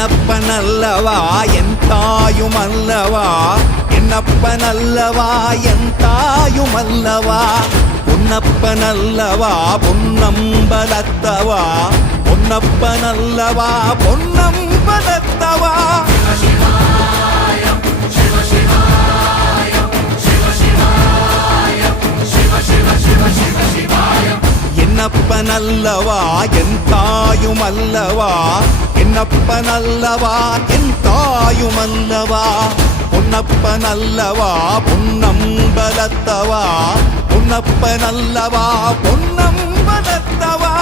என்னப்பனல்லவா என் தாயுமல்லவா, என்னப்பனல்லவா என் தாயுமல்லவா, பொன்னப்பனல்லவா பொன்னம்பலத்தவா, பொன்னப்பனல்லவா பொன்னம்பலத்தவா. என்னப்பனல்லவா என் தாயுமல்லவா, என்னப்பனல்லவா என் தாயுமல்லவா, பொன்னப்பனல்லவா பொன்னம்பலத்தவா, பொன்னப்பனல்லவா பொன்னம்பலத்தவா.